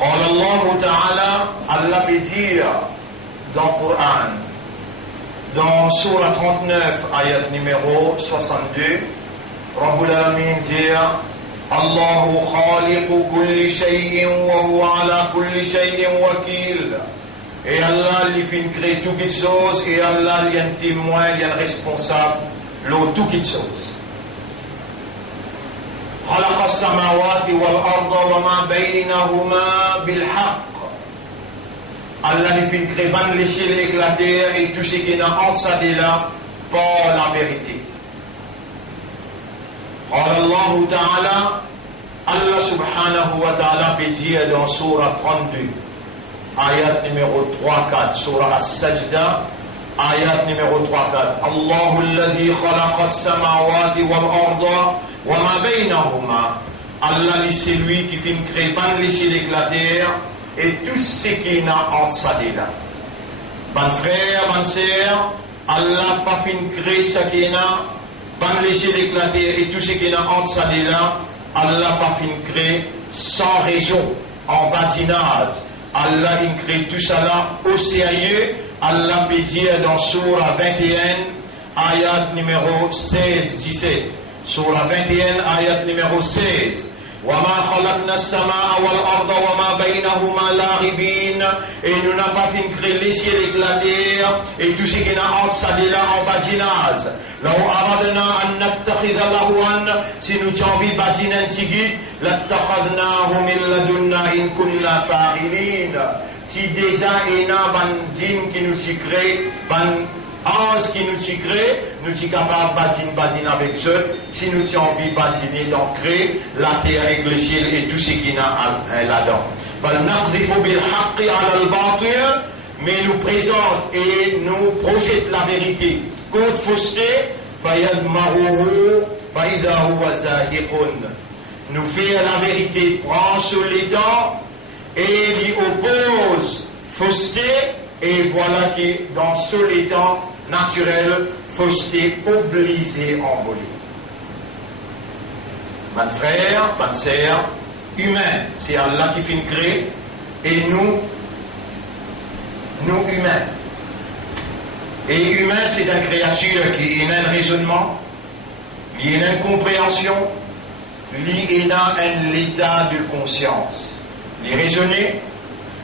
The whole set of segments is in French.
قال الله تعالى, Allah peut dire dans le Coran, dans Surah 39, ayat numéro 62, Rabbul Alamin dit Allahu khaliqu kulli shay'in wa huwa ala kulli shay'in wakil. Et Allah lui fait créer toutes les choses, et Allah lui est un témoin, lui est un responsable de toutes les choses. خلق السماوات والأرض وما بينهما بالحق. Allah lui fait créer les cieux et la terre et tout ce qui est entre ça et là par la vérité. قال الله تعالى, Allah subhanahu wa ta'ala peut dire dans Surah 32, ayat numéro 3-4, Surah As-Sajda, ayat numéro 3-4. Allahu alladhi khalaqa as-samawati wal-arda wa ma baynahuma. Allah c'est lui qui fait créer les cieux et la terre et tout ce qui est entre ça et là. Ban frère, ban sœur, Allah pas fait créer ce qui est ban les cieux et la terre et tout ce qui est entre ça et là. Allah pas fait créer sans raison, en badinage. Allah il crée tout ça là au sérieux. Allah peut dire dans Surah 21, ayat numéro 16-17. Surah 21, ayat numéro 16. وَمَا خَلَقْنَا السَّمَاءَ وَالْأَرْضَ وَمَا بَيْنَهُمَا لَاعِبِينَ. Et nous n'avons pas fait créer les cieux et la terre et tout ce qui est entre ça et là en badinage. لو أردنا أن نتخذ لهوا, si nous avons envie de badiner un tigui, لاتخذناه من لدنا إن كنا فاعلين. Si déjà il y a un djinn qui nous crée, un ange qui nous crée, nous sommes capables de badiner avec eux. Si nous avons envie de badiner, donc créer la terre et le ciel et tout ce qu'il y a là-dedans. بل نقذف بالحق على الباطل, mais nous présente et nous projette la vérité contre fausseté, فَيَدْمَغُهُ فَإِذَا هُوَ زَاهِقٌ. Nous fait la vérité, prend sur les dents et lui oppose fausseté, et voilà que dans sur les temps naturels, fausseté obligée en voler. Mon frère, ma sœur, humain, c'est Allah qui fait créer, et nous humains. Et humain, c'est une créature qui a un raisonnement, qui a une compréhension, qui a un état de conscience. Les raisonner,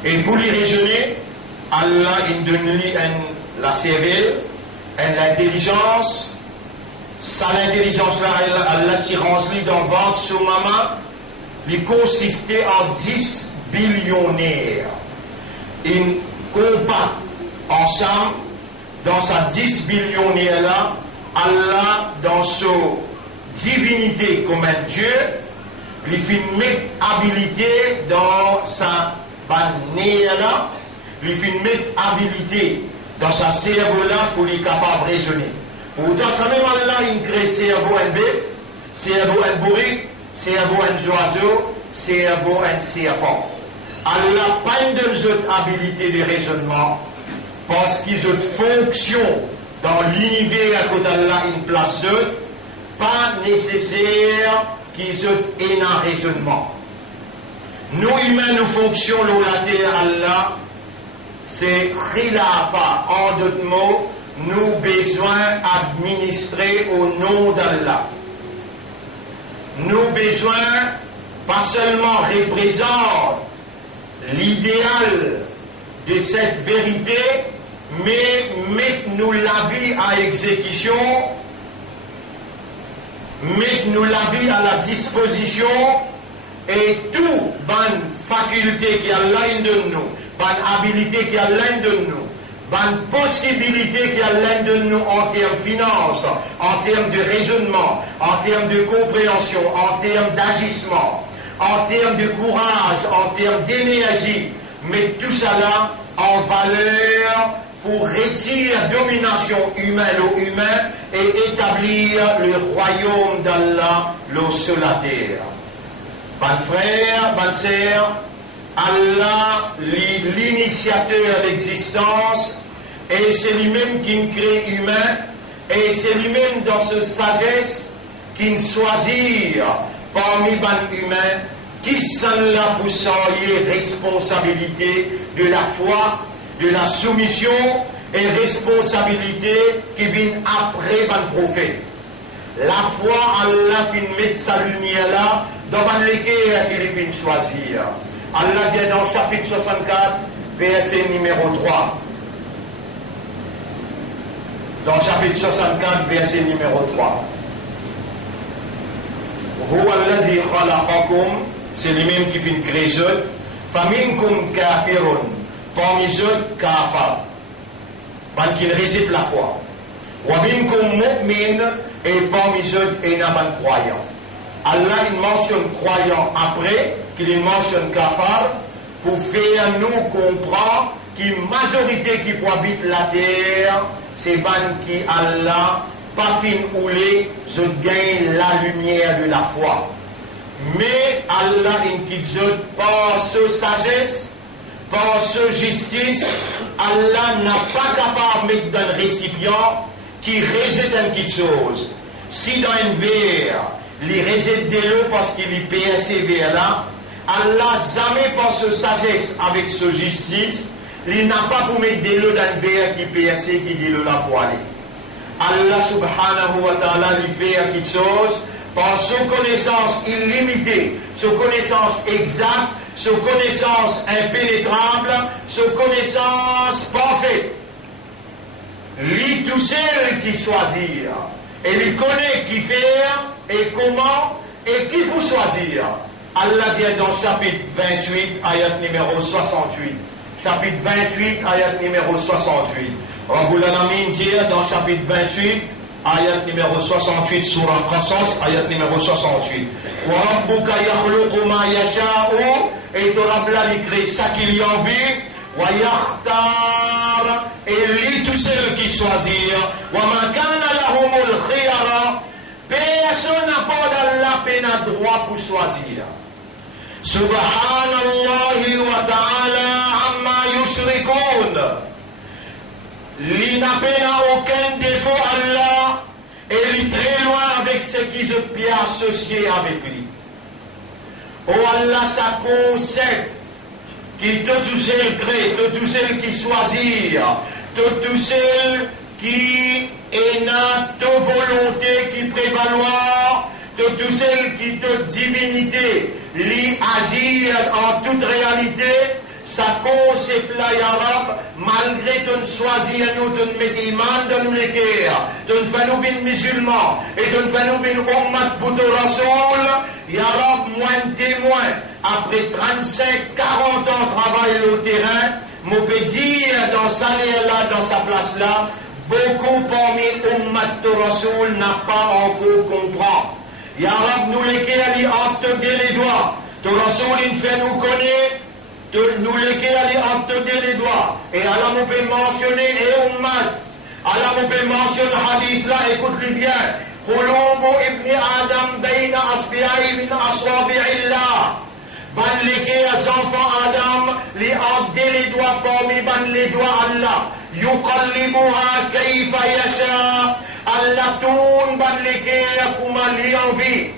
et pour les raisonner, Allah il donne lui la cervelle, l'intelligence. Ça, l'intelligence là, Allah l'attirance lui dans le ventre sur maman, il consistait en 10 billionnaires. Ils combattent ensemble dans sa 10 billionnaires là. Allah, dans sa divinité comme un Dieu, il fait une habilité dans sa bannière là, il fait une habilité dans sa cerveau là pour être capable de raisonner. Dans sa même Allah, il crée cerveau un bœuf, cerveau un bourrique, cerveau un oiseau, cerveau un serpent. Allah pas une de cette habilité de raisonnement parce qu'ils ont une fonction dans l'univers à côté d'Allah, une place eux, pas nécessaire qu'ils aient un raisonnement. Nous humains, nous fonctionnons la terre Allah, c'est khilafa, en d'autres mots, nous besoin administrer au nom d'Allah. Nous besoin pas seulement représenter l'idéal de cette vérité, mais mettre-nous la vie à exécution, mettre-nous la vie à la disposition, et tout bonne faculté qui a l'un de nous, bonne habilité qui a l'un de nous, bonne possibilité qui a l'un de nous en termes de finances, en termes de raisonnement, en termes de compréhension, en termes d'agissement, en termes de courage, en termes d'énergie, mais tout cela en valeur pour retirer domination humaine aux humains et établir le royaume d'Allah sur la terre. Mon frère, ma sœur, Allah, l'initiateur de l'existence, et c'est lui-même qui nous crée humain, et c'est lui-même dans sa sagesse qui nous choisit parmi les humains qui sont là pour soigner responsabilité de la foi, de la soumission et responsabilité qui viennent après le prophète. La foi, Allah vient mettre sa lumière là, dans lesquels il vient choisir. Allah dit dans chapitre 64, verset numéro 3. Dans chapitre 64, verset numéro 3. Huwa alladhi khalaqakum, c'est lui-même qui fait créer eux. Faminkum kafirun, parmi eux, kafar. Parce qu'il récite la foi. Wa minkum mu'min, et parmi eux, il n'y a pas de croyant. Allah, il mentionne croyant après, qu'il mentionne kafar, pour faire nous comprendre qu'une majorité qui habite la terre, c'est ban qui Allah, pas fin oulé, je gagne la lumière de la foi. Mais Allah, il quitte par ce sagesse, par ce justice, Allah n'a pas capable de mettre dans le récipient qui rejette une petite chose. Si dans un verre, il rejette de l'eau parce qu'il est persévère là, Allah jamais par ce sagesse avec ce justice, il n'a pas pour mettre de l'eau dans le verre qui persévère, qui dit l'eau là pour aller. Allah subhanahu wa ta'ala lui fait quelque chose par son connaissance illimitée, son connaissance exacte, son connaissance impénétrable, son connaissance parfaite. Lui tout seul qui choisir. Et lui connaît qui faire et comment et qui pour choisir. Allah dit dans chapitre 28, ayat numéro 68. Chapitre 28, ayat numéro 68. Rabbul Alamin dit dans chapitre 28, ayat numéro 68, surah Qasas, ayat numéro 68. Wa rabbuka yakhluqu ma yasha'u, et ton Rabb là, il crée ça qu'il y a envie. Wa yakhtar, et lui tout seul qui choisir. Wa ma kana lahumul khiyara, personne n'a pas d'Allah peine à droit pour choisir. Subhanallahi wa ta'ala amma yushrikun. Il n'a aucun défaut Allah et il est très loin avec ce qui se peut associer avec lui. Oh Allah, ça concept qui tout seul crée, tout seul qui choisit, tout seul qui est notre volonté qui prévaloir, tout seul qui toute divinité, lui agir en toute réalité. Ça concept là, ya Rab, malgré ton choisir nous, ton met iman dans nous les guerres, ton fait nous vin musulmans, et ton fait nous vin ummat pour ton rasoul, ya Rab, moins témoin, après 35, 40 ans de travail au terrain, mon peut dire dans sa là, dans sa place là, beaucoup parmi ummat ton rasoul n'a pas encore compris. Ya Rab, nous les guerres, il a les doigts, ton rasoul, il fait nous connaître. Nous lesquels aller obtenir les doigts. Et Allah nous peut mentionner et ummat. Allah nous peut mentionner hadith là, écoute-le bien. Khulubu ibn Adam bayna asbi'i min aswabi'illah. Ban lesquels enfants Adam, les obtenir les doigts parmi ban les doigts Allah. Yuqallibuha kayfa yasha. Allah tourne ban lesquels comme lui envie.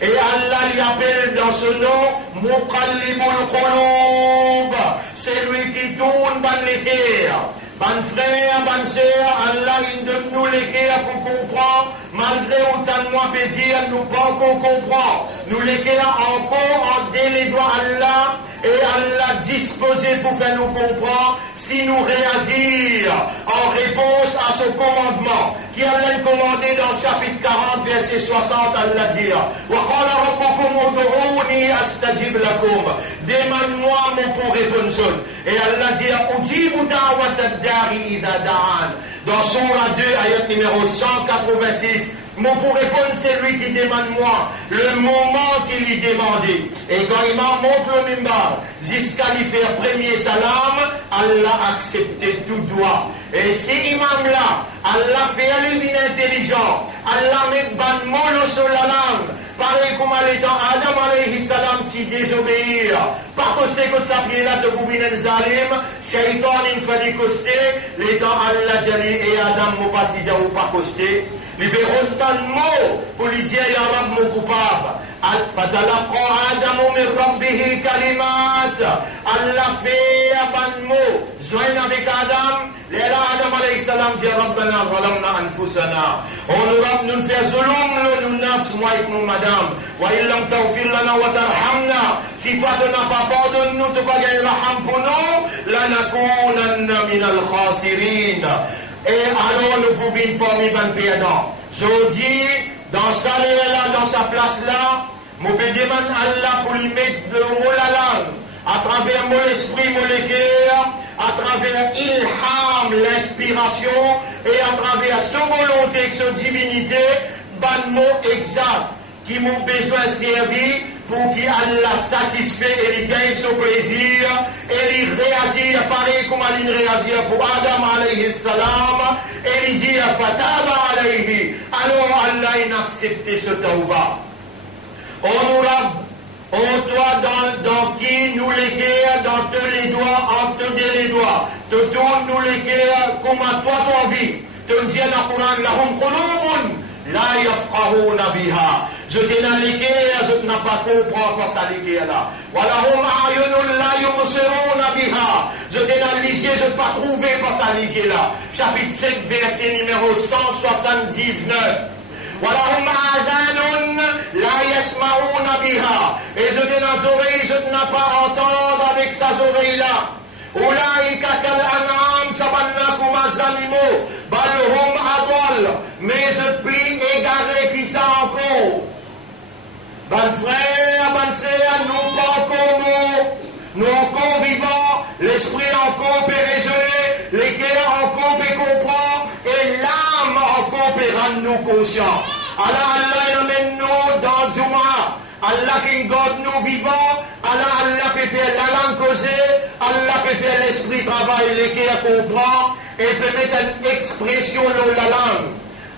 Et Allah lui appelle dans ce nom Muqallibul Qulub. C'est lui qui tourne ban les cœurs. Ban frère, ban sœur, Allah il donne nous les cœurs pour comprendre. Malgré autant de mois pédir, nous pas qu'on comprend. Nous les cœurs encore en dès les doigts Allah. Et Allah disposé pour faire nous comprendre si nous réagir en réponse à ce commandement qui Allah commandé dans le chapitre 40 verset 60 Allah dit wa qala rabbukum ud'uni astajib lakum, demande-moi mon pour répondre. Et Allah dit ujibu da'wat ad-da'i idha da'an dans surah 2 ayat numéro 186. Mon pour répondre, c'est lui qui demande moi, le moment qu'il lui demandait. Et quand il m'a montré le mimbar, jusqu'à lui faire premier salam, Allah acceptait tout droit. Et si imam là, Allah fait lui bien intelligent, Allah met ban molo sur la langue, pareil comme à l'étant Adam alayhi salam qui désobéir. Par costé que ça prière là de Boubinen Zalim, Shaitan il fallait coster, l'étant Allah Jali et Adam Mopatija ou pas coster. Libérons dans le mot pour lui dire, ya Rab, mon coupable. فتلقى آدم من ربه كلمات. Allah fait un mot. Joint avec Adam. Léla Adam alayhi salam dit Rabbana zalamna anfusana. On nous fait zulum nous nafs moi et nous madame. Wa illam tawfir lana wa tarhamna. Si toi tu n'as pas pardonné nous, tu vas gagner raham pour nous. Lanakunanna min al-khasirin. Et alors nous pouvons parmi ban perdants. Je dis dans sa là, dans sa place là, je demande à Allah pour lui mettre le mot la langue, à travers mon esprit, mon cœur, à travers ilham, l'inspiration, et à travers sa volonté, sa divinité, ban mot exact, qui m'ont besoin de servir pour qu'Allah satisfait et il gagne son plaisir, et il réagit pareil comme il réagit pour Adam alayhi salam, et il dit Fataba alayhi. Alors Allah a accepté ce tawbah. On toi dans qui nous les guerres, dans tous les doigts, entre les doigts, te tourne nous les guerres comme à toi ton vie. Te dis dans le Coran, lahum qulubun la yafqahuna biha. Je t'ai dans les guerres, je n'ai pas compris quoi ça les guerres là. Walahum a'yunun la yubsiruna biha. Je t'ai dans les yeux, je n'ai pas trouvé quoi ça les yeux là. Chapitre 7, verset numéro 179. Walahum adhanun la yasma'una biha. Et je t'ai dans les oreilles, je n'ai pas entendre avec ces oreilles là. Ulaika kal an'am, sabannakum az-animaux, bal hum adwal. Mais je prie égaré qui ça encore. Ban frère, ban sœur, nous pas encore morts, nous encore vivants, l'esprit encore peut raisonner, les cœurs encore peut comprendre, et l'âme encore peut rendre nous conscients. Allah amène nous dans Juma. Allah qui garde nous vivants, Allah peut faire la langue causer, Allah peut faire l'esprit travailler, les cœurs comprendre, et peut mettre une expression dans la langue.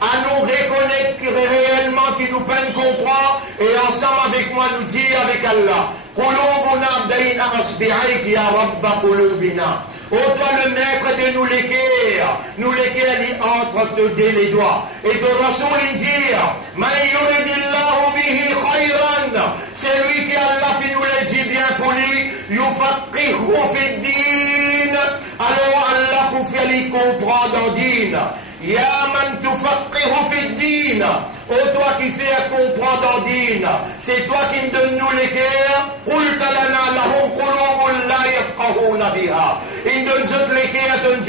À nous reconnaître réellement qui nous peine comprendre, et ensemble avec moi nous dire avec Allah, Qulubuna bayna asbi'ayk ya rabba qulubina. Ô toi le maître de nous les cœurs entre les doigts. Et de Rasoul il dit, Man yuridillahu bihi khayran. C'est lui qui Allah fait nous le dit bien pour lui, yufaqihu fi din. Alors Allah pour faire lui comprendre en din. Ya man tufaqihu fi din. Ô toi qui fais comprendre en din, c'est toi qui me donne nous les cœurs. Qulta lana lahum qulubun la yafqahuna biha. Il donne ce les cœurs, donne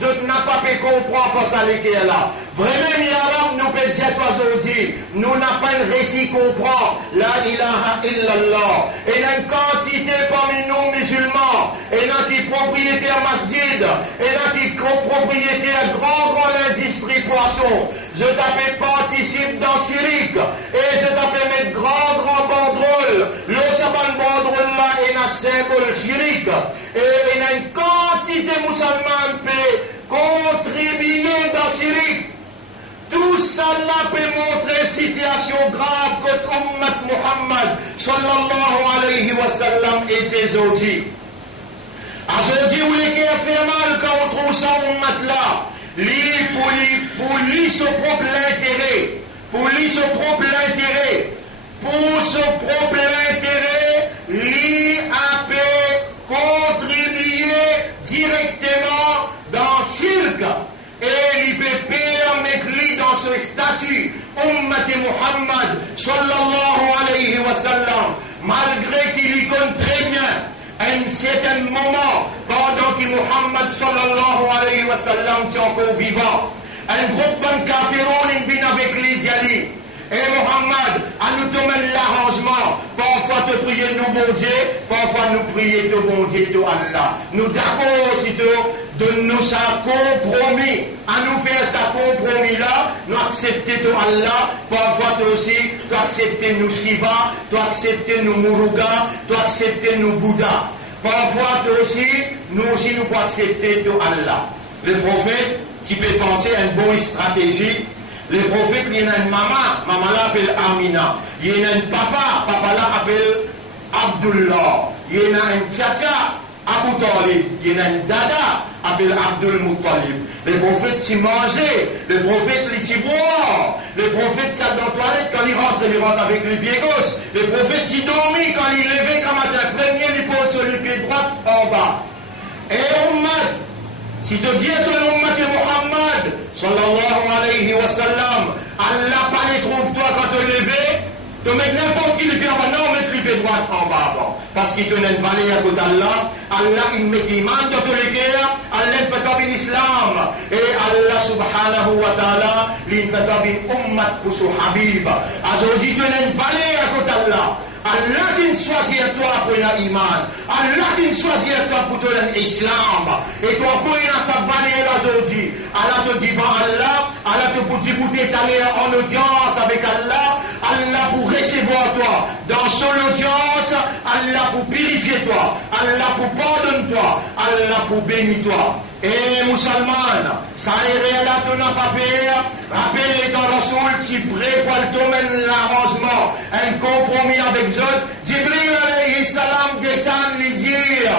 je n'ai pas pu comprendre pour ça les cœurs là. Vraiment, Yaram, nous peut dire aujourd'hui, nous n'avons pas une récit comprendre. La ilaha illallah. Et il y a une quantité parmi nous musulmans. Et il y a qui propriétaires masjid. Et il y a qui propriétaires grand industrie poisson. Je t'appelle participe dans Syrique. Et je t'appelle mettre grand banderole. Le saban banderole là est un symbole Syrique. Et il y a une quantité musulmane peut contribuer dans Syrique. Tout cela peut montrer une situation grave que Ummat Muhammad sallallahu alayhi wa sallam était aujourd'hui. Aujourd'hui, où les cœurs fait mal quand on trouve ça Ummat là, pour lui son propre intérêt, pour lui son propre intérêt, lui a pu contribuer directement dans Shirk. Et il peut permettre lui dans ce statut, Ummat Muhammad sallallahu alayhi wa sallam, malgré qu'il y connaît très bien un certain moment pendant que Muhammad sallallahu alayhi wa sallam est encore vivant. Un groupe de kafiroun vient avec lui d'Yali. Et Muhammad, à nous donner l'arrangement. Parfois te prier nous bon Dieu, parfois nous prier de bon Dieu de Allah. Nous d'accord aussitôt de nous ça compromis. À nous faire ça compromis là, nous accepter de Allah. Parfois toi aussi, tu accepter nous Shiva, tu accepter nous Muruga, tu accepter nous Bouddha. Parfois toi aussi, nous pouvons accepter de Allah. Le prophète, tu peux penser à une bonne stratégie. Le prophète, il y a une maman l'appelle Amina. Il y a un papa l'appelle Abdullah. Il y a un tchatcha, Abu Talib. Il y a un dada, avec Abdul Muttalib. Les prophètes qui mangeaient, les prophètes qui boivent, les prophètes qui allaient dans la toilette, quand ils rentrent avec le pied gauche, les prophètes qui dormaient, quand ils levaient comme matin, premier, ils posent sur le pied droit en bas. Et Ummad, si tu dis à ton Ummad que Muhammad, sallallahu alayhi wa sallam, Allah pas les trouve toi quand tu levais, tu mets n'importe qui le pied en bas, non, mets le pied droit en bas avant. Parce qu'il te donne valé à côté d'Allah, Allah il met l'imam dans tous les cœurs, Allah il fait comme l'islam. Et Allah subhanahu wa ta'ala, il fait comme ummat pour son habib. Aujourd'hui, tu donne valé à côté d'Allah. Allah qui choisit toi pour l'iman. Allah qui choisit toi pour l'islam. Et toi pour sa bannière aujourd'hui. Allah te dit devant Allah, Allah te dit pour t'étaler en audience avec Allah. Allah pour recevoir toi dans son audience. Allah pour purifier toi. Allah pour pardonner toi. Allah pour bénir toi. Et musulman, ça est là, tu n'as pas peur. Rappelle-les dans Rasoul, si prêt pour le domaine l'arrangement, un compromis avec eux. Jibril alayhi salam descend lui dire,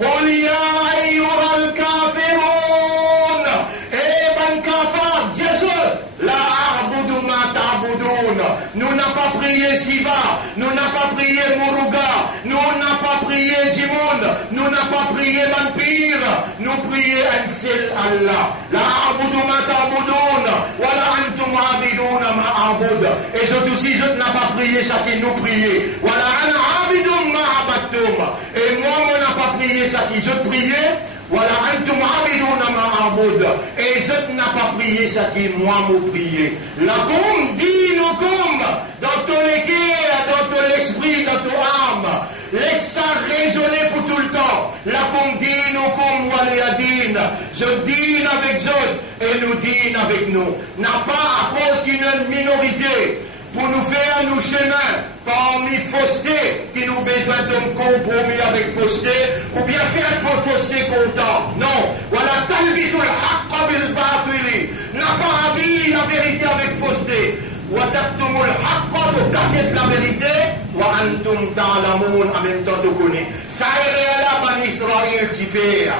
قل يا أيها الكافرون إيه بن كافر جسد لا أعبد ما تعبدون. Nous n'a pas prié Siva, nous n'a pas prié Muruga, nous n'a pas prié Jimoun, nous n'a pas prié Vampire, nous prions un seul Allah. La أعبد ما تعبدون ولا أنتم عابدون ما أعبد. Et je aussi je n'ai pas prié ça qui nous priait. ولا أنا عابد ما عبدتم. Et moi on n'a pas prié ça qui je priais. Voilà, antum abiduna ma abud. Et je n'ai pas prié ça qui moi me prié. Lakum dinukum, dans ton cœur, dans ton esprit, dans ton âme. Laisse ça résonner pour tout le temps. Lakum dinukum waliyadin. Je dîne avec eux et nous dîne avec nous. N'a pas à cause qu'il y a une minorité pour nous faire nos chemins parmi fausseté qui nous besoin d'un compromis avec fausseté ou bien faire pour fausseté content. Non. Voilà, talbisul haqqa bil batili. N'a pas habillé la vérité avec fausseté. Wa taktumul haqqa, de cacher la vérité. Wa antum ta'lamun, en même temps de connaître. Ça est là, Ban Israël, tu fais.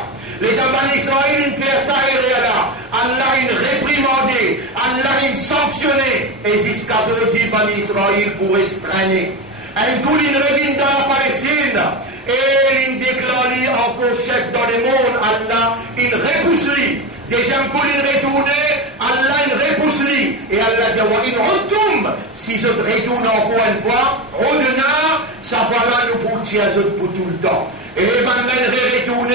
Les gens d'Israël, ils font ça et là. Allah, il réprimandé. Allah, il sanctionné. Et jusqu'à aujourd'hui, Ban Israël pour restreindre. Un coup, il revient dans la Palestine. Et il déclare encore chef dans le monde. Allah, il repousse lui. Déjà, un coup, il retourne. Allah, il repousse lui. Et Allah dit, il retourne. Si je retourne encore une fois, au-delà, ça va là, nous pour tirer pour tout le temps. Et maintenant, il retourne.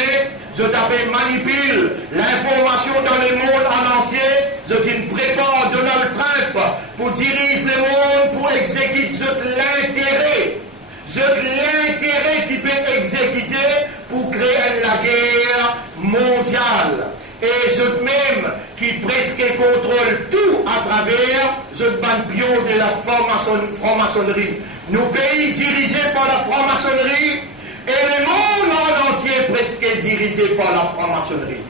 Je t'appelle manipule l'information dans le monde en entier. Je te prépare Donald Trump pour diriger le monde, pour exécuter l'intérêt. L'intérêt qui peut exécuter pour créer la guerre mondiale. Et je même qui presque contrôle tout à travers ce bio de la franc-maçonnerie. Nos pays dirigés par la franc-maçonnerie. Et le monde en entier presque dirigé par la franc-maçonnerie.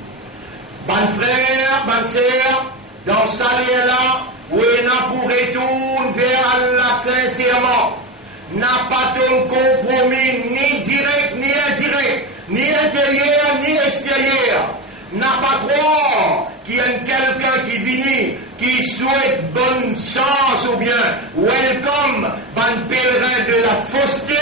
Ban frère, ban sœur, dans ça là, où il n'a pour retourner vers Allah sincèrement, n'a pas de compromis ni direct ni indirect, ni intérieur ni extérieur. N'a pas croire qu'il y a quelqu'un qui vient, qui souhaite bonne chance ou bien welcome, ban pèlerin de la fausseté,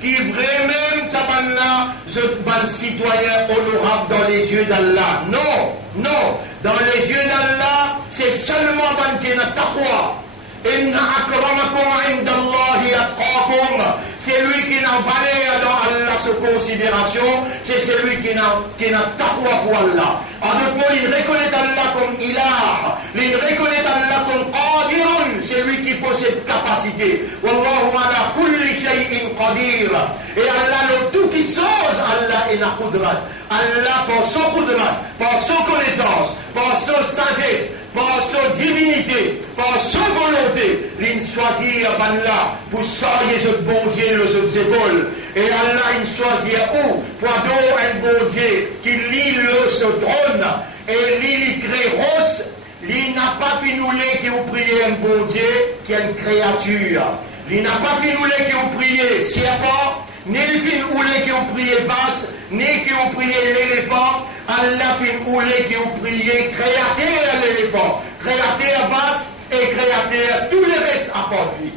qui vraiment, ça là, je ban citoyen honorable dans les yeux d'Allah. Non, non, dans les yeux d'Allah, c'est seulement ban qui n'a taqwa. Inna akramakum indallahi atqakum. C'est lui qui n'a valeur dans Allah sous considération, c'est celui qui n'a taqwa pour Allah. En d'autres mots, il reconnaît Allah comme ilah, il reconnaît Allah comme qadirun, c'est lui qui possède capacité. Wallahu ala kulli shay'in qadir. Et Allah, le tout qui chose, Allah est la qudrat. Allah, par son qudrat, par son connaissance, par son sagesse, par son divinité, par son volonté, il choisit Allah pour saluer ce bon Dieu, les autres épaules. Et Allah, il choisit où? Pour adorer un bon Dieu qui lit le ce trône et il crée rose. Il n'a pas fini que vous priez un bon Dieu qui est une créature. Il n'a pas fini que vous priez serpent, ni il fini que vous priez basse, ni que vous priez l'éléphant, Allah fait rouler que vous priez créateur l'éléphant, créateur basse et créateur tous les restes à part lui.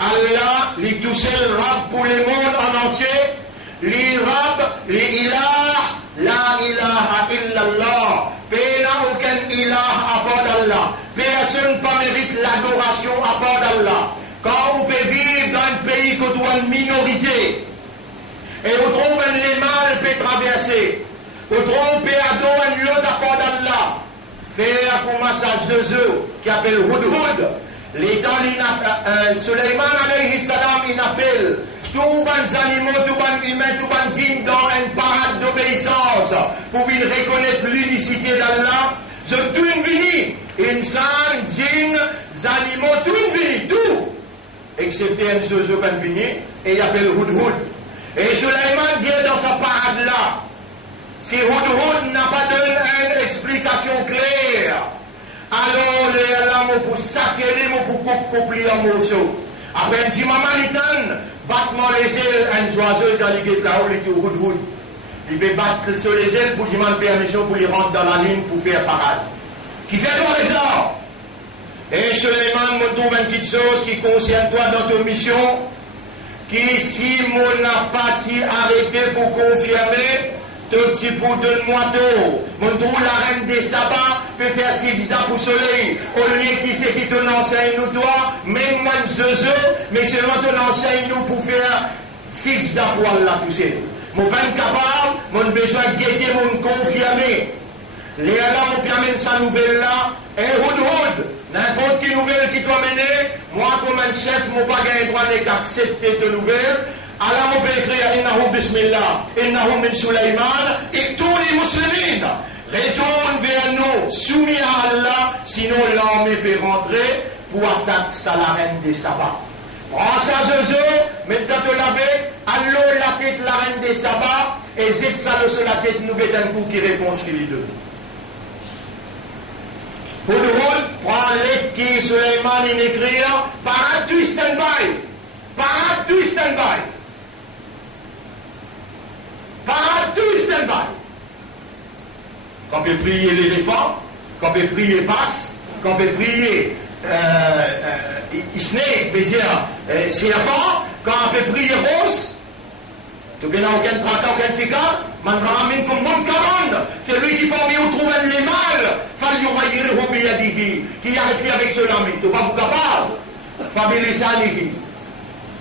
Allah, les tout seul rab pour le monde en entier, les rab, les ilah, la ilaha illallah. N'a aucun ilah à part d'Allah. Personne ne mérite l'adoration à part d'Allah. Quand vous pouvez vivre dans un pays où vous avez une minorité, et vous trouvez les mâles peut traverser, vous trouvez adorer un autre à part d'Allah, faire comme ça Zezou, qui appelle Hudhud. L'étant Suleiman alayhi salam, il appelle tous les animaux, tous les humains, tous les djinns dans une parade d'obéissance pour qu'ils reconnaissent l'unicité d'Allah. Je tout une vini, insan, djinns, animaux, tout une vini, tout, excepté un Zezou ben vini, et il appelle Hudhud. Et Suleiman dit dans sa parade là, si Hudhud n'a pas donné une explication claire, alors les lames pour s'attirer, pour couper en morceaux. Après un petit moment, battement les ailes, un oiseau dans les guettes là-haut, il est au Hudhud. Il peut battre sur les ailes pour demander permission pour les rentrer dans la ligne pour faire parade. Qui fait toi les temps? Et Suleiman me trouve une petite chose qui concerne toi dans ton mission, qui si mon n'a pas arrêté pour confirmer, tout petit pour donne-moi tout. Mon trouve la reine des sabbats peut faire 6 ans pour soleil. Au lieu qui c'est qui te enseigne nous toi, même moi Zezou, mais seulement te enseigne nous pour faire 6 ans pour Allah tout seul. Mon pas capable, mon besoin de guetter, mon confirmer. Les Allah m'ont permis sa nouvelle là, et Hudhud, n'importe quelle nouvelle qui doit mener, moi comme un chef, mon pas gagné droit d'accepter de nouvelles. Allah m'a écrit innahum bismillah, innahum min Suleiman, et tous les musulmans retournent vers nous, soumis à Allah, sinon l'armée peut rentrer pour attaquer la reine des sabbats. Prends ça Zezou, maintenant te laver, allô la tête la reine des sabbats, et zit ça sur la tête, nous mettons un coup qui réconcilie les deux. Hudhud prend l'aide qui Suleiman in écrit, parade tu stand-by, parade tu stand-by. Parade tout stand-by. Quand on peut prier l'éléphant, quand on peut prier basse, quand on peut prier snake, veut dire serpent, quand on peut prier rose, tu n'as aucun tracas, aucun ficard, man comme mon caron, c'est lui qui parmi où trouve les mâles, qui a écrit avec cela, mais tu n'es pas vous capable, fabilisanihi,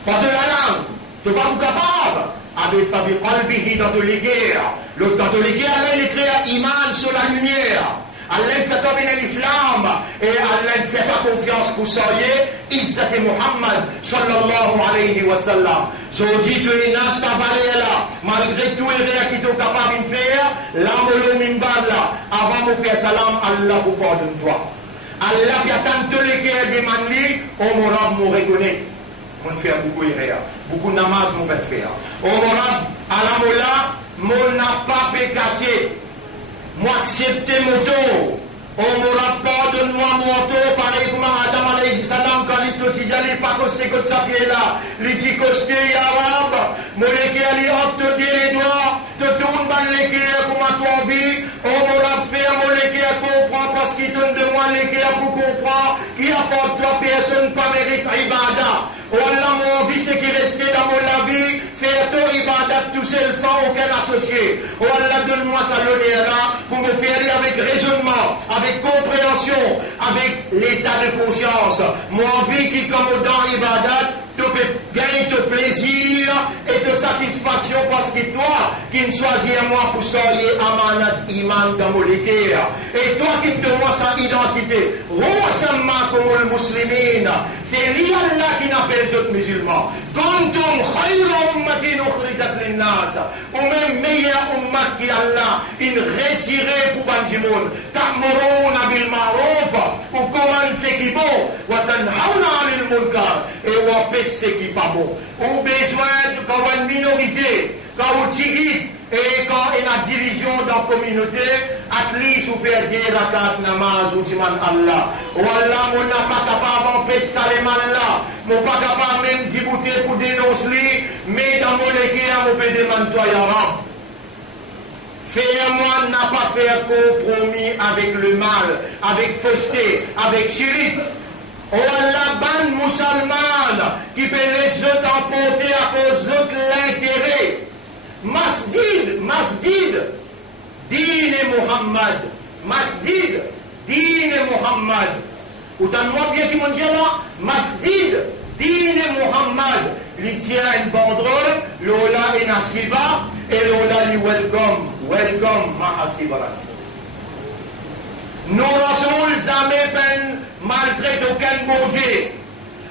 pas de la langue, tu n'es pas vous capable. Avec Fabi Qalbihi dans tous les guerres. L'autre dans tous les guerres, Allah il crée Iman sur la lumière. Allah fait tomber l'islam. Et Allah fait pas confiance pour ça. Izzat Muhammad sallallahu alayhi wa sallam. Je dis tu es là, ça va là. Malgré tout les réactions qui sont capables de faire, l'âme le mimbar là. Avant de faire salam, Allah vous pardonne toi. Allah qui attend tous les guerres des manlis, on me reconnaît. On fait beaucoup d'erreurs. Beaucoup de namaz, on va faire. Au morab, à la mola, mon n'a pas pécassé. Moi, accepter mon tour. Au morab, pardonne-moi mon tour. Pareil comme Adam alayhi salam, quand il te dit, il pas costé comme ça, pied là. Il dit, costé, arabe. Mon légué, il opte les doigts. De tourne, ban légué, comme à toi, vie. Au morab, faire mon légué, comprend, parce qu'il donne de moi légué pour comprendre. Qui apporte toi, personne, pas mérite, ibada. Oh Allah, mon vie, c'est qui restait dans mon vie, faire ton ibadat tout seul sans aucun associé. Oh Allah, donne-moi ça là pour me faire aller avec raisonnement, avec compréhension, avec l'état de conscience. Mon vie qui, comme dans l'ibadat, te gagne de plaisir et de satisfaction parce que toi qui me choisis à moi pour soigner amanat iman dans mon l'équerre. Et toi qui te vois sa identité, Rosamma comme le musulman, c'est lui Allah qui n'appelle les autres musulmans. Kuntum khayra ummatin ukhrijat linnas. Ou même meilleur ummat qui Allah, il retiré pour Banjimoun. Ta'muruna bil ma'ruf, ou commencer qui bon, wa tanhauna 'anil munkar, et ou ce qui n'est pas bon. Ou besoin quand une minorité, quand on tigit et quand il y a division dans la communauté, at least on peut dire la carte namaz ou diman Allah. Ou Allah, on n'a pas capable d'empêcher ça les mal là. mon pas capable même d'y bouter pour dénoncer, mais dans mon équerre, mon peut demander toi, ya Rab. Fais-moi n'a pas fait compromis avec le mal, avec fausseté, avec chirik. Oh Allah, ban musulmane qui peut les autres emporter à cause de l'intérêt. Masjid, dîne Muhammad. Masjid, dîne Muhammad. Autant-moi bien qui m'ont dit là, Masjid, dîne Muhammad. Il tient une banderole, l'Ola est Nasiba, et l'Ola dit welcome, Mahasiba. Nous Rasoul jamais maltraite aucun bon Dieu.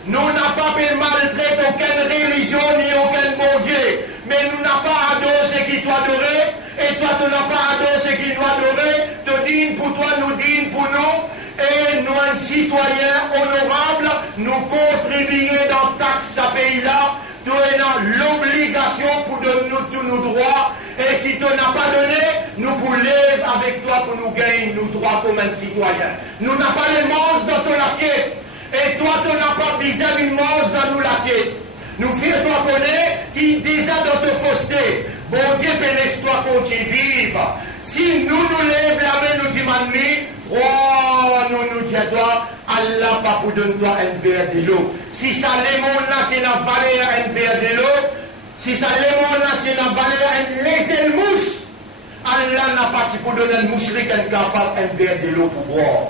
Nous n'avons pas maltraite aucune religion ni aucun bon Dieu. Mais nous n'avons pas adoré ce qui doit adorer. Et toi, tu n'as pas adoré ce qui doit adorer. Tu dînes pour toi, nous dînes pour nous. Et nous, un citoyen honorable, nous contribuons dans taxe à ce pays-là. Tu as l'obligation pour donner tous nos droits. Et si tu n'as pas donné, nous pour lève avec toi pour nous gagner nos droits comme un citoyen. Nous n'avons pas les manches dans ton assiette. Et toi, tu n'as pas besoin d'une manche dans nous l'assiette. Nous faisons connaître qui déjà dans ta fausseté. Bon Dieu, laisse-toi continuer vivre. Si nous nous lèvons la main, nous disons, oh, nous disons, toi, Allah pas pour donner toi un verre de l'eau. Si ça les monde là, tu n'as pas un verre de l'eau. Si ça les monde là, tu n'as pas un laisser le mousse. Allah n'a pas pour donner un mouche qui est capable un verre de l'eau pour boire.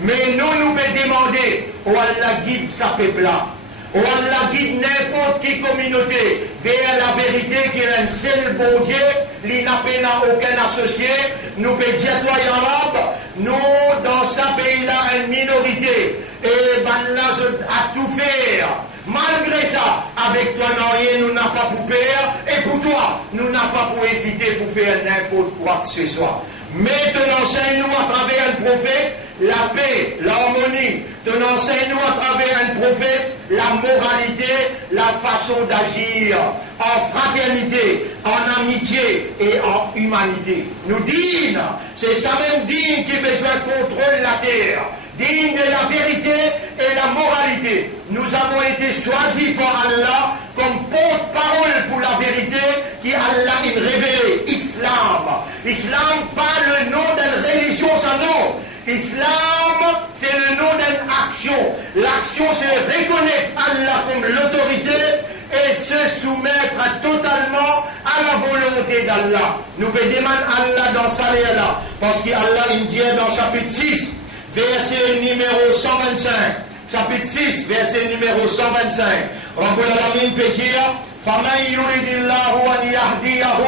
Mais nous pouvons demander, oh Allah guide sa peuple là. Oh Allah guide n'importe quelle communauté vers la vérité qui est un seul bon Dieu, il n'a aucun associé. Nous pouvons dire, toi, Ya Rab, nous, dans ce pays-là, une minorité, et ben là, à tout faire. Malgré ça, avec toi, nous n'avons pas pour peur, et pour toi, nous n'avons pas pour hésiter pour faire n'importe quoi que ce soit. Mais tu enseignes-nous à travers un prophète la paix, l'harmonie. Tu enseignes-nous à travers un prophète la moralité, la façon d'agir en fraternité, en amitié et en humanité. Nous disons, c'est ça même digne qui a besoin de contrôler la terre. Digne de la vérité et la moralité. Nous avons été choisis par Allah comme porte-parole pour la vérité qui Allah a révélé. Islam. Islam, pas le nom d'une religion, ça non. Islam, c'est le nom d'une action. L'action, c'est reconnaître Allah comme l'autorité et se soumettre totalement à la volonté d'Allah. Nous pouvons demander Allah dans sa là, parce qu'Allah il dit dans chapitre 6, verset numéro 125. Chapitre 6, verset numéro 125. Rabbul Alamin peut dire, فَمَنْ يُرِدِ اللَّهُ أَنْ يَهْدِيَهُ.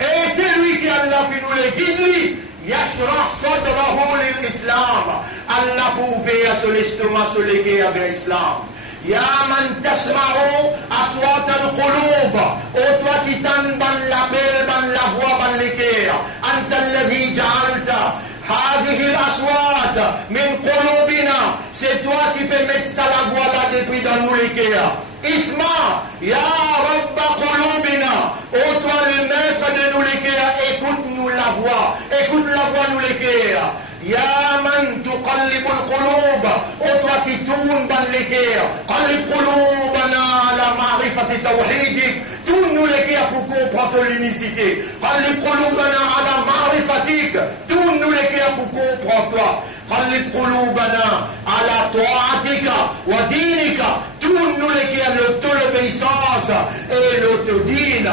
Et c'est lui qui Allah fait nous les guider. Yashrah sadrahu l'islam. Allah pour ouvrir sur l'estomac, sur les guerres avec l'islam. Ya man tasma'u aswat al-qulub. O toi qui t'en ban l'appel, ban la voix, ban l'équerre. Anta alladhi ja'alta هذه الأصوات من قلوبنا. C'est toi qui peux mettre ça la voix là depuis dans nous l'équerre. Isma, Ya Rabba Qulubina. Oh toi le maître de nous l'équerre, écoute-nous la voix. Écoute la voix nous l'équerre. Ya man tuqallib al-qulub. Oh toi qui tourne dans l'équerre. Qallib qulubana ala ma'rifati tawhidik. Tourne-nous l'équerre pour comprendre l'unicité. Qallib qulubana ala ma'rifatik. Tourne-nous l'équerre pour comprendre toi. قلب قلوبنا على طاعتك ودينك. Tourne-nous l'équerre de l'obéissance et l'autodine.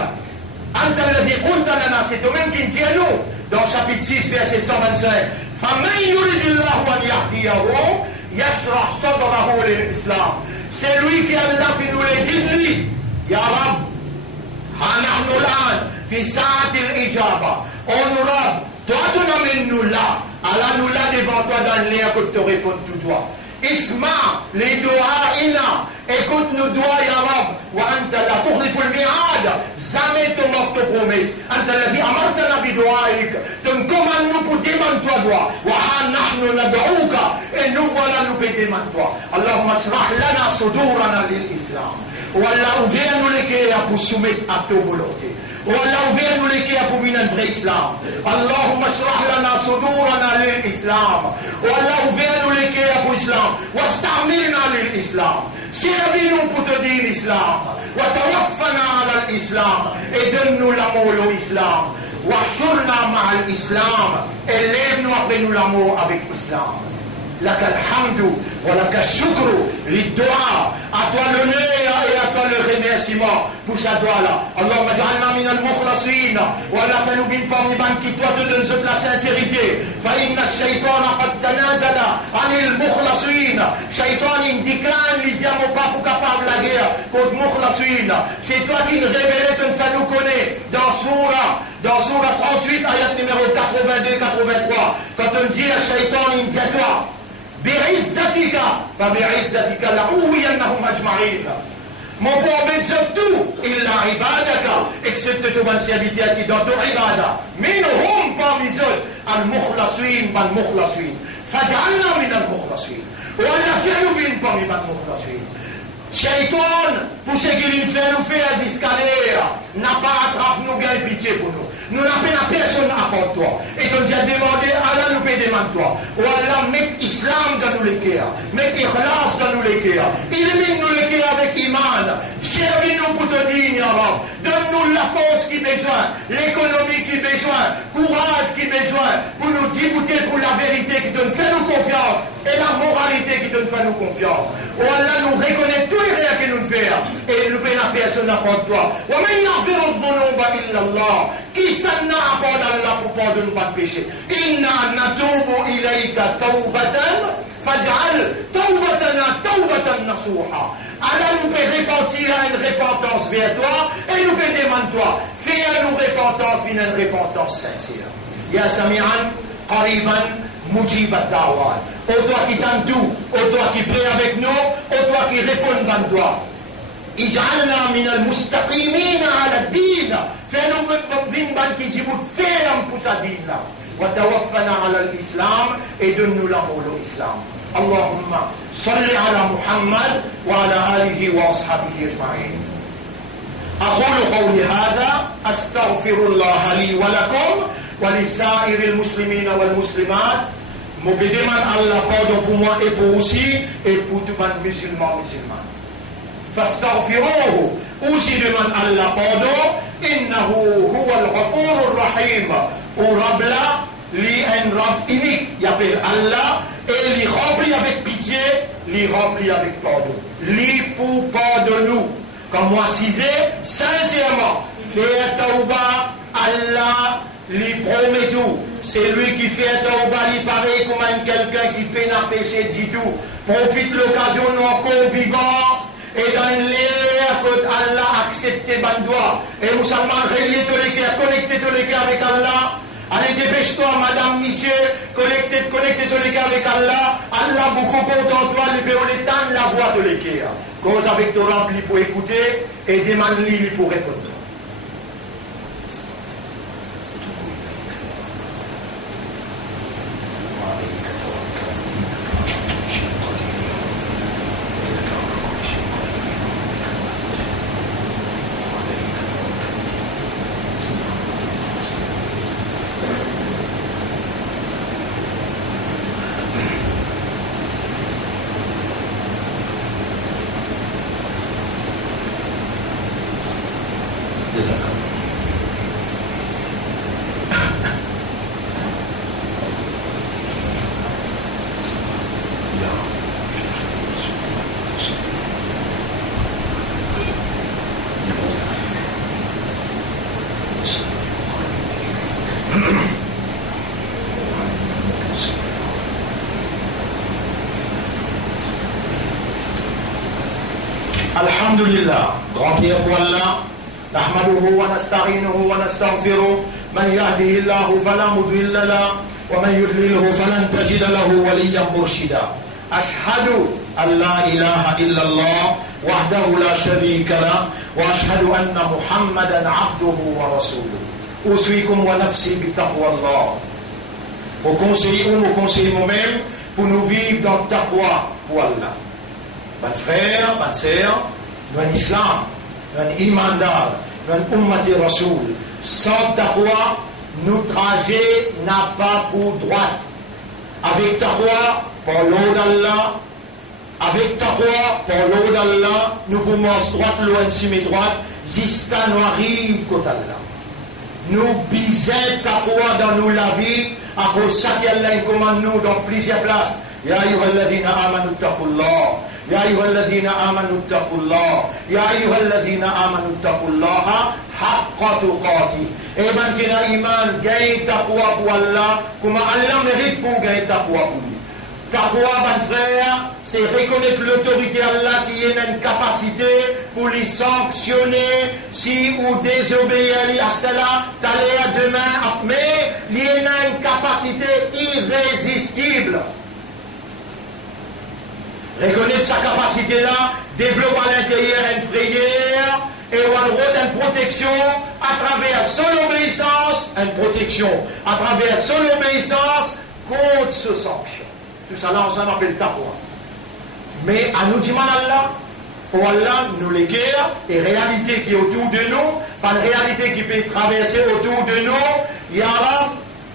أنت الذي قلت لنا, c'est toi-même qui dit à nous dans chapitre 6 verset 125. فمن يريد الله أن يهديه يشرح صدره للإسلام. C'est lui qui Allah fait nous les guider. يا رب ها نحن الآن في ساعة الإجابة. Honorable, toi tu n'amènes nous là. Allah nous l'a devant toi dans l'air que te répondre tout toi. Isma, les doigts ina, écoute nos doigts ya Rab, wa anta la tukhlifu al-mi'ad, jamais te manques ta promesse. Anta alladhi amartana bi du'aik, tu nous commandes nous pour demander toi doigt. Wa ha nahnu nad'uka, et nous voilà nous pour demander toi. Allahumma shrah lana sudurana lil-islam. Oh Allah, ouvre-nous les cœurs pour soumettre à ta volonté. Oh Allah, ouvre-nous les cœurs pour venir dans l'islam. Allahumma shrah lana sudurana lil-islam. Oh Allah, ouvre-nous les cœurs pour l'islam. Wastamilna lil-islam. Servis-nous pour te dire l'islam. Wa tawaffana ala l'islam. Et donne-nous l'amour au islam. Wahshurna ma'al islam. Et lève-nous après nous l'amour avec l'islam. لك الحمد ولك الشكر للدعاء. À toi l'honneur et à toi le remerciement pour cette doigt-là. Allahumma ja'alna min al-mukhlasin. Wa Allah fais-nous bin parmi ban qui toi te donne la sincérité. Fa inna ash-shaytana qad tanazala 'anil mukhlasin. Shaytan il décline, il dit à mon pas pour capable la guerre contre mukhlasin. C'est toi qui nous révèles, tu nous fais nous connaître dans Soura 38 ayat numéro 82-83. Quand on dit à Shaytan, il dit à toi بعزتك فبعزتك لأغوينهم أجمعين. Mon pauvre Dieu tout, illa ibadaka, excepté tout bon serviteur qui donne tout ibada. Minhum parmi eux, al-mukhlasin, bal-mukhlasin. Faj'alna min al-mukhlasin. Ou Allah fait-nous bin parmi bal-mukhlasin. Shaitan, pour ce qu'il fait nous faire escalader, n'a pas attrapé nous gain pitié pour nous. Nous n'avons pas personne à part toi. Et comme tu as demandé, Allah nous peut demander toi. Ou Allah met l'islam dans nous les cœurs. Met l'ikhlas dans nous les cœurs. Illumine nous les cœurs avec iman. Servis-nous pour te dire, ya Rab. Donne-nous la force qui besoin, l'économie qui besoin, courage qui besoin, pour nous débouter pour la vérité qui donne. Fais-nous confiance. Et la moralité qui donne, fais-nous confiance. Ou Allah nous reconnaît tous les rêves que nous faisons. Et nous prenons personne à part toi. Ou même n'enverrons de nos illallah. Qui s'en a à part d'Allah pour pardonner pas de péché. Inna natubu ilayka tawbatan. Faj'al tawbatana tawbatan nasuha. Allah nous peut repentir à une repentance vers toi. Et nous peut demander toi. Fais-nous repentance, une repentance sincère. Ya Sami'an, Qariban, Mujib ad-da'wat. Au toi qui t'aime tout, au toi qui prie avec nous, au toi qui répond dans toi. Ij'alna min al-mustaqimin ala ad-din. Fais-nous bin ban qui dit ferme pour sa din là. Wa tawaffana ala al-islam et donne-nous l'amour de l'islam. Allahumma salli ala Muhammad wa ala alihi wa ashabihi ajma'in. أقول قولي هذا أستغفر الله لي ولكم ولسائر المسلمين والمسلمات. Je demande Allah pardon pour moi et pour vous aussi et pour tout le monde musulman. فاستغفروه. Aussi demande Allah pardon. إنه هو الغفور الرحيم. Au Rab là, lui un Rab unique. Il appelle Allah et lui remplit avec pitié, lui remplit avec pardon. Lui pour pardonner. Comme moi disais, sincèrement, faire tauba, Allah lui promet tout. C'est lui qui fait tauba, il paraît comme quelqu'un qui peine à pécher du tout. Profite l'occasion, nous encore vivants, et dans l'air que Allah accepte bandoua. Et musulmans, reliez tous les cœurs, connectez tous les cœurs avec Allah. Allez, dépêche-toi, madame, monsieur, connectez tous les cœurs avec Allah. Allah, beaucoup content toi, le béolétan, la voix de les cœurs. Cause avec ton rempli pour écouter et demande-lui pour répondre. Alhamdulillah, grand prière pour Allah. نحمده ونستعينه ونستغفره من يهده الله فلا مضل له ومن يضلله فلن تجد له وليا مرشدا. أشهد أن لا إله إلا الله وحده لا شريك له وأشهد أن محمدا عبده ورسوله. أوصيكم ونفسي بتقوى الله. Vous conseillez moi-même pour nous vivre dans le taqwa pour Allah. Mes frères, mes sœurs, un islam, un imandar, un ummati rasoul. Sans taqwa, nous trajet n'a pas pour droite. Avec taqwa, pour l'eau d'Allah, avec taqwa, pour l'eau d'Allah, nous pouvons droite, loin de droite, jusqu'à nous arrive côté Allah. Nous bisons taqwa dans nous la vie, à cause de ça qu'Allah commande nous dans plusieurs places. Ya ayyuhalladhina amanu taqullah. Ya ayyuhalladhina amanu taqullah. Ya ayyuhalladhina amanu taqullaha haqqa tuqatih. Et ben qui a iman, gagne taqwa pour Allah, comme Allah mérite pour gagner taqwa pour lui. Taqwa, ben frère, c'est reconnaître l'autorité d'Allah qui a une capacité pour les sanctionner si ou désobéir à cela, t'allais à demain, mais il y a une capacité irrésistible. Reconnaître sa capacité-là, développer à l'intérieur une frayeur et un rôle d'une protection à travers son obéissance, une protection à travers son obéissance contre ce sanction. Tout ça là, on s'en appelle taqwa. Mais à nous dire Allah, pour Allah nous l'équerre, et réalité qui est autour de nous, pas une réalité qui peut traverser autour de nous, Ya Rab,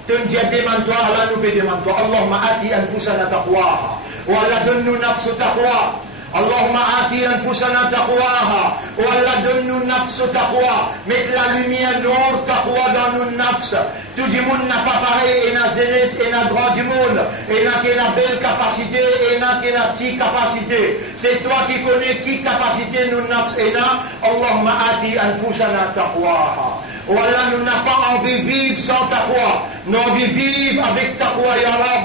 tu nous dis demande-toi, Allah nous peut demander-toi, Allahumma ati anfusana taqwaha. Ou Allah donne-nous nafs taqwa. Allahumma ati anfusana taqwaha. Ou Allah donne-nous nafs taqwa. Mets la lumière noire taqwa dans nos nafs. Tout le monde n'a pas pareil, et n'a jeunesse, et n'a droit du monde, et n'a qu'une belle capacité, et n'a qu'une petite capacité. C'est toi qui connais qui capacité nous nafs et n'a. Allahumma ati anfusana taqwaha. Ou Allah nous n'a pas envie de vivre sans taqwa. Nous envie de vivre avec taqwa, Ya Rab.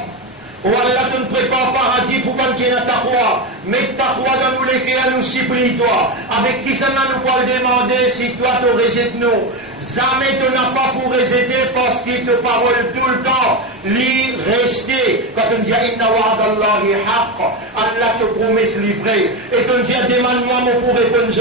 Oh Allah, tu ne prépares paradis pour qu'on ait taqwa. Mais taqwa dans nous lesquels nous supplie toi. Avec qui ça nous peut le demander si toi tu rejettes nous. Jamais tu n'as pas pour rejeter parce qu'il te parole tout le temps. L'y rester. Quand on dit inna wa'adallahi haqq, Allah se promet se livrer. Et tu dis demande-moi mon pour répondre.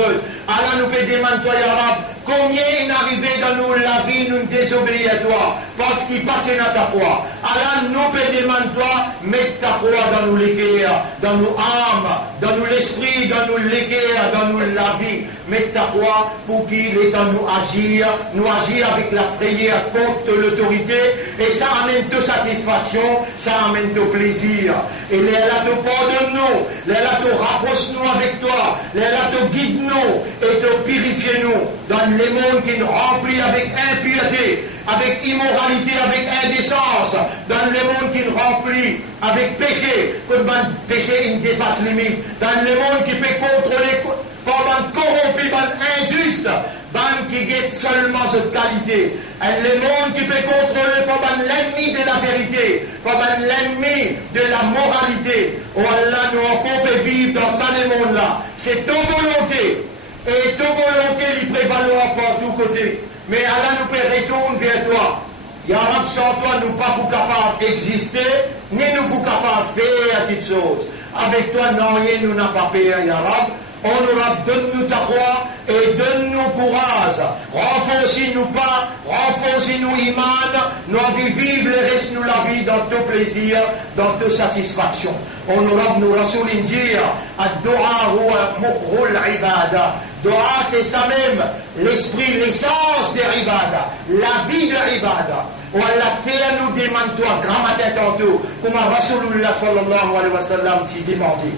Allah nous peut demander toi Ya Rab. Combien il arrivé dans nous la vie, nous désobéir à toi, parce qu'il passe à taqwa. Allah nous peut demander toi, mets taqwa dans nous l'équerre, dans nos âmes, dans nous l'esprit, dans nous l'équerre, dans nous la vie. Mets taqwa pour qu'il est en nous agir avec la frayeur contre l'autorité, et ça amène de satisfaction, ça amène de plaisir. Et là te pardonne-nous, là te rapproche-nous avec toi, là te guide-nous, et te purifie-nous dans les mondes qui nous remplissent avec impureté, avec immoralité, avec indécence, dans les mondes qui nous remplissent avec péché, que le péché il dépasse limite, dans les mondes qui peut contrôler, par ban corrompu, ban injuste, ban qui guette seulement cette qualité, et le monde qui peut contrôler par ban l'ennemi de la vérité, par ban l'ennemi de la moralité. Oh Allah, nous encore peut vivre dans ça le monde-là. C'est ta volonté. Et ta volonté lui prévaloir par tous côtés. Mais Allah nous peut retourner vers toi. Ya Rab, sans toi, nous ne sommes pas capables d'exister, ni nous ne sommes pas capables de faire quelque chose. Avec toi, non, rien nous n'a pas fait, Ya Rab. On nous donne-nous taqwa et donne-nous courage. Renforce-nous pas, renforce-nous iman, nous envie vivre le reste de la vie dans tout plaisir, dans toute satisfaction. On nous rasoul dire, ad-do'a huwa mukhul ibada. Do'a c'est ça même, l'esprit, l'essence de ibada, la vie de ibada. Ou Allah fait nous demande-toi, grand matin tantôt, comme Rasulullah sallallahu alayhi wa sallam t'y demandé.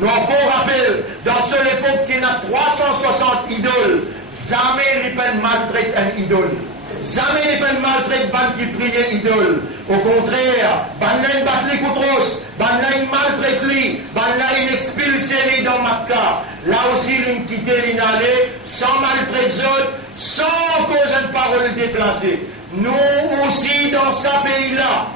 Nous encore rappel, dans cette époque, il y a 360 idoles. Jamais il peut maltraiter un idole. Jamais il peut maltraiter un qui priait idole. Au contraire, il bat les coutros, il maltraite lui, il expulse lui dans Makkah. Là aussi, il quitte l'inallée, sans maltraiter les autres, sans cause de parole déplacée. Nous aussi, dans ce pays-là,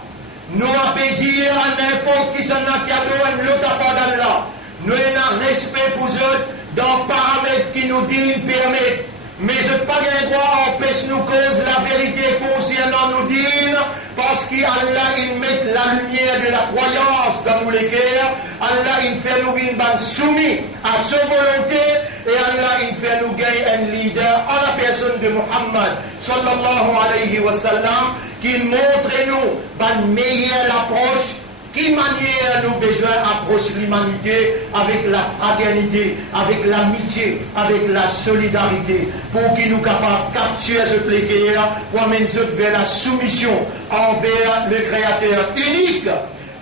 nous avons dire à n'importe qui s'en a cadeau, l'autre part d'Allah. Nous avons un respect pour eux dans les paramètres qui nous disent permettent. Mais je n'ai pas le droit d'empêcher nous cause la vérité concernant nous dire parce qu'Allah il met la lumière de la croyance dans nous les cœurs. Allah il fait nous une bande soumise à sa volonté et Allah il fait nous gagner un leader en la personne de Muhammad sallallahu alayhi wa sallam qui montre nous une meilleure approche qui manière nous besoin approcher l'humanité avec la fraternité, avec l'amitié, avec la solidarité, pour qu'il nous capable de capturer ce pléguer, pour amener vers la soumission envers le Créateur unique.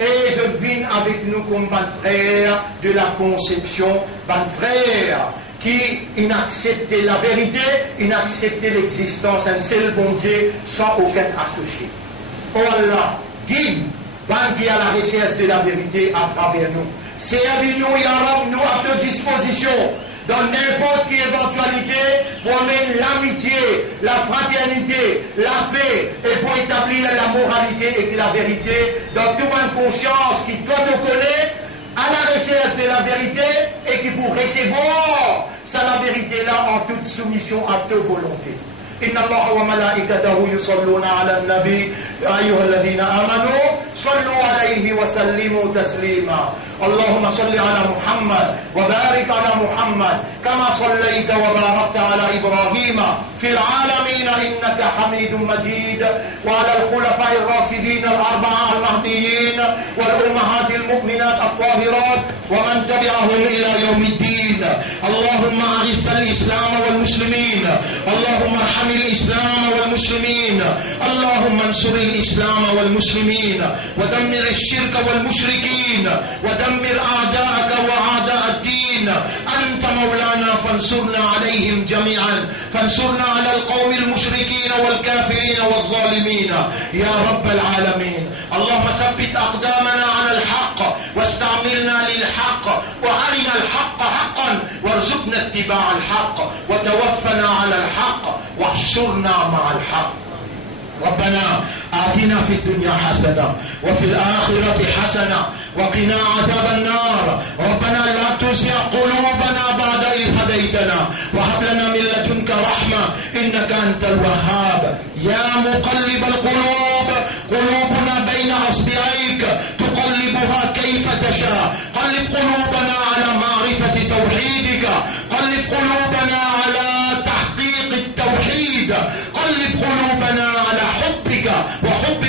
Et je viens avec nous comme un frère de la conception, un frère qui inacceptait la vérité, inacceptait l'existence d'un seul bon Dieu sans aucun associé. Oh Allah, guide, qui à la recherche de la vérité à travers nous. Servis-nous, Ya Rab, nous à ta disposition, dans n'importe quelle éventualité, pour amener l'amitié, la fraternité, la paix, et pour établir la moralité et la vérité, dans toute bonne conscience qui toi te connaît, à la recherche de la vérité, et qui pour recevoir la vérité là en toute soumission à ta volonté. إن الله وملائكته يصلون على النبي يا أيها الذين آمنوا صلوا عليه وسلموا تسليما اللهم صل على محمد وبارك على محمد كما صليت وباركت على إبراهيم في العالمين إنك حميد مجيد وعلى الخلفاء الراشدين الأربعة المهديين والأمهات المؤمنات الطاهرات ومن تبعهم إلى يوم الدين اللهم أعز الإسلام والمسلمين اللهم ارحم الإسلام والمسلمين اللهم انصر الإسلام والمسلمين ودمر الشرك والمشركين ودمر أعداءك وأعداء الدين أنت مولانا فانصرنا عليهم جميعا فانصرنا على القوم المشركين والكافرين والظالمين يا رب العالمين اللهم ثبت أقدامنا على الحق واستعملنا للحق وأرنا الحق حقا وارزقنا اتباع الحق وتوفنا على الحق واحشرنا مع الحق ربنا آتنا في الدنيا حسنة وفي الآخرة حسنة وقنا عذاب النار ربنا لا تزغ قلوبنا بعد إذ هديتنا وهب لنا من لدنك رحمة إنك أنت الوهاب يا مقلب القلوب قلوبنا بين أصبعيك تقلبها كيف تشاء قلب قلوبنا على معرفة توحيدك قلب قلوبنا على تحقيق التوحيد قلب قلوبنا على حبك وحب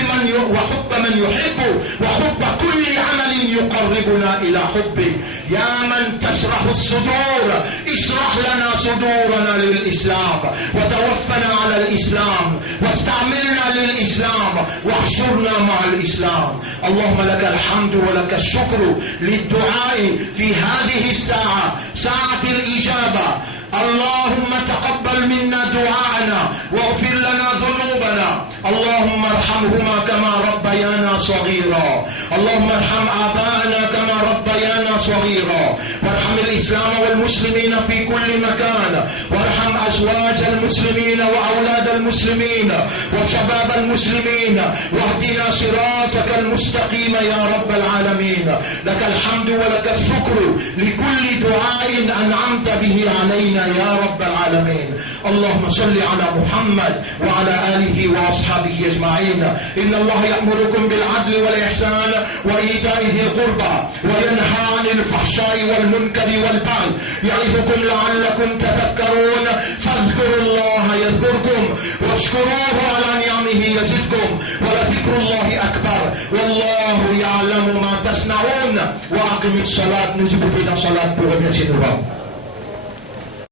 من يحب وحب كل عمل يقربنا إلى حبك يا من تشرح الصدور اشرح لنا صدورنا للإسلام وتوفنا على الإسلام واستعملنا للإسلام واحشرنا مع الإسلام اللهم لك الحمد ولك الشكر للدعاء في هذه الساعة ساعة الإجابة اللهم تقبل منا دعاءنا واغفر لنا ذنوبنا اللهم ارحمهما كما ربيانا صغيرا اللهم ارحم آباءنا كما ربيانا صغيرا وارحم الإسلام والمسلمين في كل مكان وارحم أزواج المسلمين وأولاد المسلمين وشباب المسلمين واهدنا صراطك المستقيم يا رب العالمين لك الحمد ولك الشكر لكل دعاء أنعمت به علينا يا رب العالمين اللهم صل على محمد وعلى آله وأصحابه أجمعين إن الله يأمركم بالعدل والإحسان وإيتاء ذي القربى وينهى عن الفحشاء والمنكر والبغي يعظكم لعلكم تذكرون فاذكروا الله يذكركم واشكروه على نعمه يزدكم ولذكر الله أكبر والله يعلم ما تصنعون وأقم الصلاة نجب بنا صلاة بغمية الرب